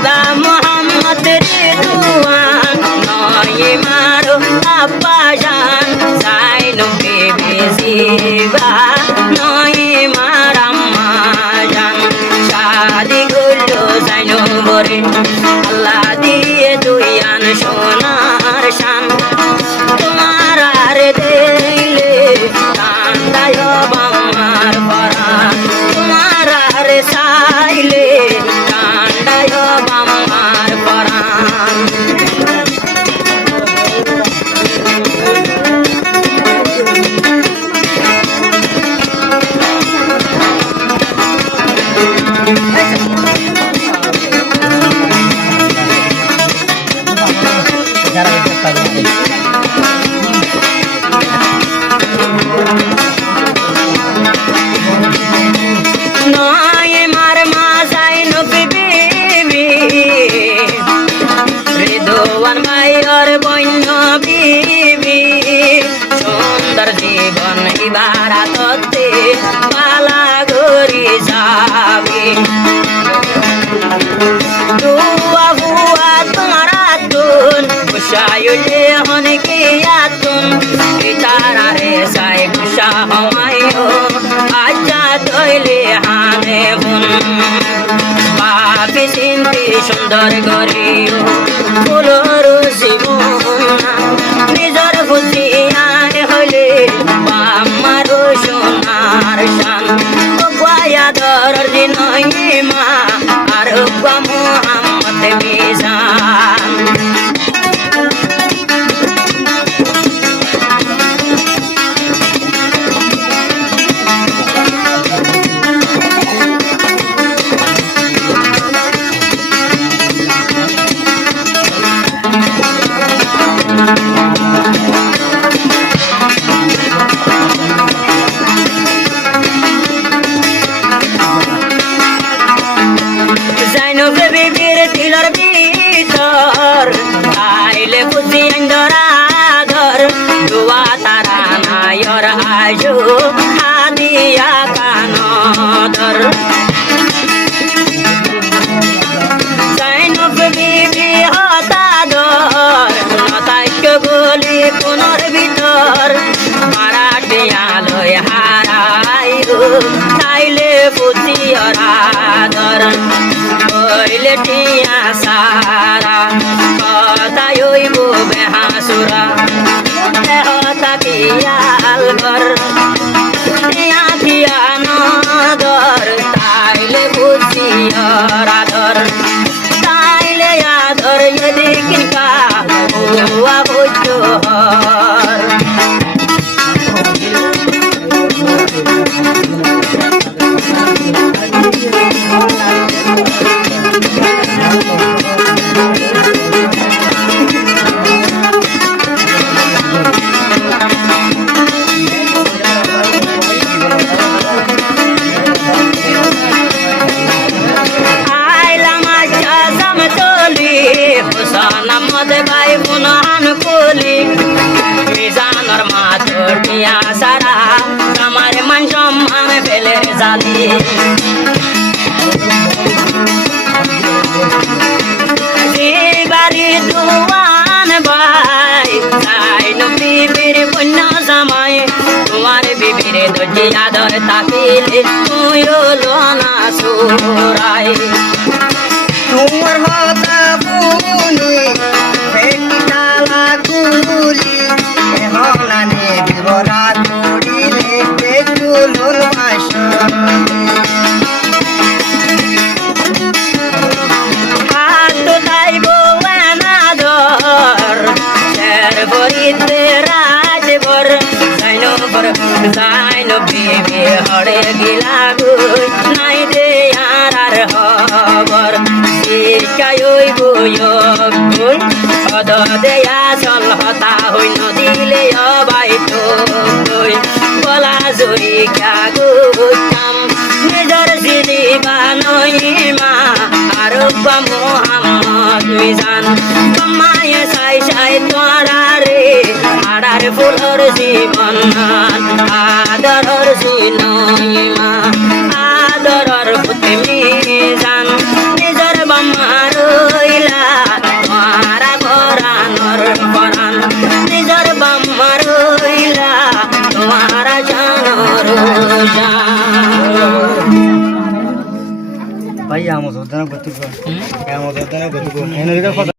দিবা মোহাম্মদ রিদওয়ান নয় মারো আব্বা জান জাইনব বিবি জিবা নয় মার আম্মা জান শাদি করলো জাইনবরে আল্লাহ দিয়ে দুইয়ান সোনার শান তোমার আর দিলে কান্দায় বাম্মার পরাণ তোমার আর চাইলে কান্দায় বাম্মার পরাণ নয় মার মা জাইনব বিবি রিদওয়ান ভাইয়ের বন্য বিবি সুন্দর জীবন ইবারাততে পালা গরি যাবে দুয়া বুয়া তোমার আতুন গুসাইলে হনকে আতুন তারারে সাই গুসা হমায়ো আজা তৈলে হানে বুন পাপি চিন্তি সুন্দর করিও ফুলর জীবন নিজর খুশি আর হলে আমার সোনার শান গুয়াদর দিন মা আর মোহাম্মদ মিজান জাইনব বিবির দিলর ভিতর আইলে বুঝি আইন্দরা ধর দুয়া তারা নায়র আজো হাদিয়া কানদর জাইনব বিবি হতাদর নতাক্য বলি কোনর ভিতর মারাঠিয়ালয় হারাইল চাইলে বুঝি অরাদর কইলে টিয়া সারা কথাই হইব বেহাসুরা দেহতা কিয়াল ঘর টিয়া টিয়া নদর তাইলে বুঝি অরাদর তাইলে আদর এদিকিন কা হুয়া বুঝ হর মদ ভাই বুনান কোলি মিজানর মাথটিয়া সারা আমার মান সম্মান ফেলে জালি বাড়ি দুয়ান ভাই জাইনব বিবির বন্য জামাই তোমার বিবির দর্জি আদর তাকিলে তুইও লোনা সুরাই তোমার মাতা বুনি ফেটিটালা কুলি এহনানে বিবরা করিলে দেখুলুন মাসা হাত তাইব এনাদর শের বরিতে রাজবর জাইনব বিবি হরে গিলা গুই নাই দে আর হবর শিকাই বই হদ দেয়া চল হতা হই নদিলে অবাই তুই বলা জয়ী গুতাম নিজর জিলিবা নইমা আর মোহাম্মদ মিজান মায়ে সাই সাই তোরা রে আড়ার ফুলর জীবন আদরর নইমা আদরর পুতে মিজান নিজর বাম্মার ভাই আমো ধরতে না গতি কর আমো ধরতে না গতি কর